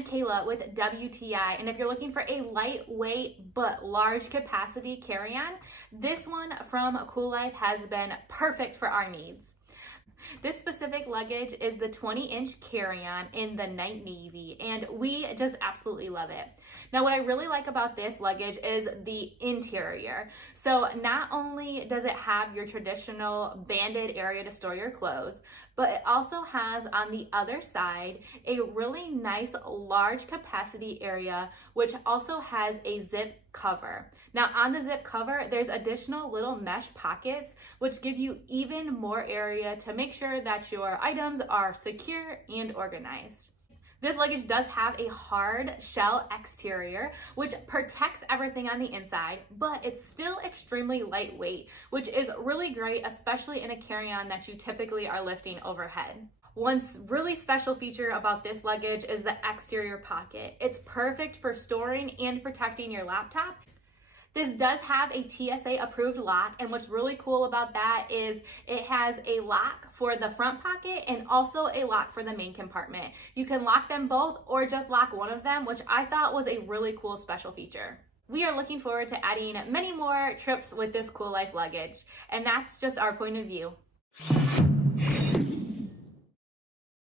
I'm Kayla with WTI, and if you're looking for a lightweight but large capacity carry-on, this one from COOLIFE has been perfect for our needs. This specific luggage is the 20-inch carry-on in the night navy, and we just absolutely love it. Now, what I really like about this luggage is the interior. So not only does it have your traditional banded area to store your clothes, but it also has on the other side a really nice large capacity area, which also has a zip cover. Now on the zip cover, there's additional little mesh pockets, which give you even more area to make sure that your items are secure and organized. This luggage does have a hard shell exterior, which protects everything on the inside, but it's still extremely lightweight, which is really great, especially in a carry-on that you typically are lifting overhead. One really special feature about this luggage is the exterior pocket. It's perfect for storing and protecting your laptop. This does have a TSA approved lock, and what's really cool about that is it has a lock for the front pocket and also a lock for the main compartment. You can lock them both or just lock one of them, which I thought was a really cool special feature. We are looking forward to adding many more trips with this COOLIFE luggage, and that's just our point of view.